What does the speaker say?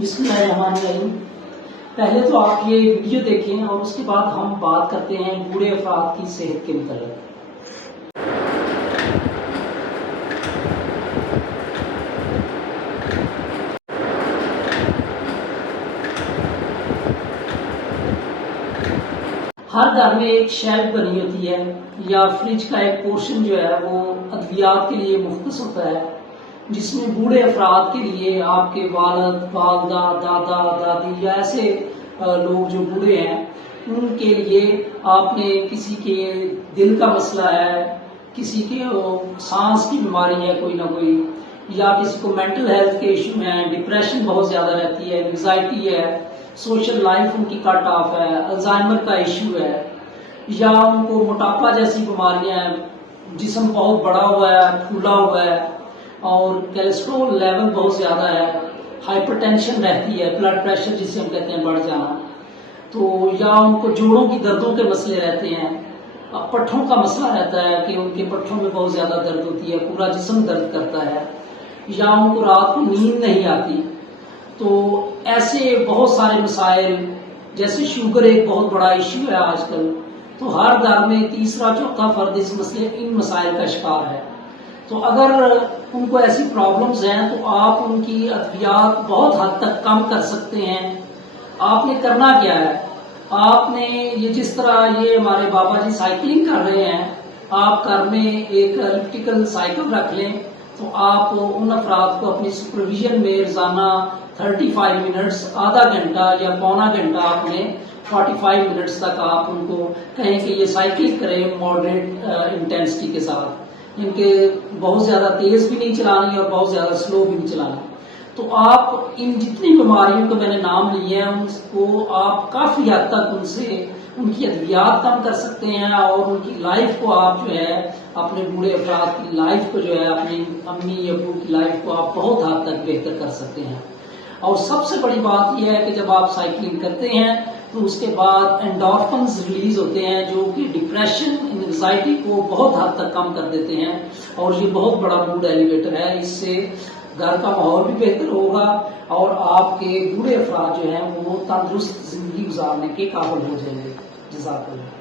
بسم اللہ الرحمن الرحیم۔ پہلے تو آپ یہ ویڈیو دیکھیں اور اس کے بعد ہم بات کرتے ہیں بوڑھے افراد کی صحت کے متعلق۔ ہر گھر میں ایک شیلف بنی ہوتی ہے یا فریج کا ایک پورشن جو ہے وہ ادویات کے لیے مختص ہوتا ہے، جس میں بوڑھے افراد کے لیے آپ کے والد، والدہ، دادا، دادی یا ایسے لوگ جو بوڑھے ہیں ان کے لیے آپ نے کسی کے دل کا مسئلہ ہے، کسی کے سانس کی بیماری ہے کوئی نہ کوئی، یا کسی کو مینٹل ہیلتھ کے ایشو ہیں، ڈپریشن بہت زیادہ رہتی ہے، انگزائٹی ہے، سوشل لائف ان کی کٹ آف ہے، الزائمر کا ایشو ہے، یا ان کو موٹاپا جیسی بیماریاں ہیں، جسم بہت بڑا ہوا ہے، پھولا ہوا ہے اور کولیسٹرول لیول بہت زیادہ ہے، ہائپر ٹینشن رہتی ہے، بلڈ پریشر جسے ہم کہتے ہیں بڑھ جانا، تو یا ان کو جوڑوں کی دردوں کے مسئلے رہتے ہیں، پٹھوں کا مسئلہ رہتا ہے کہ ان کے پٹھوں میں بہت زیادہ درد ہوتی ہے، پورا جسم درد کرتا ہے، یا ان کو رات کو نیند نہیں آتی۔ تو ایسے بہت سارے مسائل، جیسے شوگر ایک بہت بڑا ایشو ہے آج کل، تو ہر گھر میں تیسرا چوتھا فرد اس مسئلے ان مسائل کا شکار ہے۔ تو اگر ان کو ایسی پرابلمز ہیں تو آپ ان کی ادویات بہت حد تک کم کر سکتے ہیں۔ آپ نے کرنا کیا ہے، آپ نے یہ جس طرح یہ ہمارے بابا جی سائیکلنگ کر رہے ہیں، آپ گھر میں ایک الیپٹیکل سائیکل رکھ لیں، تو آپ ان افراد کو اپنی سپرویژن میں روزانہ 35 منٹس، آدھا گھنٹہ یا پونا گھنٹہ آپ نے 45 منٹس تک آپ ان کو کہیں کہ یہ سائیکل کریں ماڈریٹ انٹینسٹی کے ساتھ، ان کے بہت زیادہ تیز بھی نہیں چلانی اور بہت زیادہ سلو بھی نہیں چلانی۔ تو آپ ان جتنی بیماریوں کو میں نے نام لیے ہیں ان کو آپ کافی حد تک ان سے ان کی ادویات کم کر سکتے ہیں، اور ان کی لائف کو آپ جو ہے اپنے بوڑھے افراد کی لائف کو جو ہے اپنی امی ابو کی لائف کو آپ بہت حد تک بہتر کر سکتے ہیں۔ اور سب سے بڑی بات یہ ہے کہ جب آپ سائیکلنگ کرتے ہیں تو اس کے بعد انڈورفنز ریلیز ہوتے ہیں جو کہ ڈپریشن، انگزائٹی کو بہت حد تک کم کر دیتے ہیں، اور یہ بہت بڑا موڈ ایلیویٹر ہے۔ اس سے گھر کا ماحول بھی بہتر ہوگا اور آپ کے بوڑھے افراد جو ہیں وہ تندرست زندگی گزارنے کے قابل ہو جائیں گے۔ جزاک اللہ۔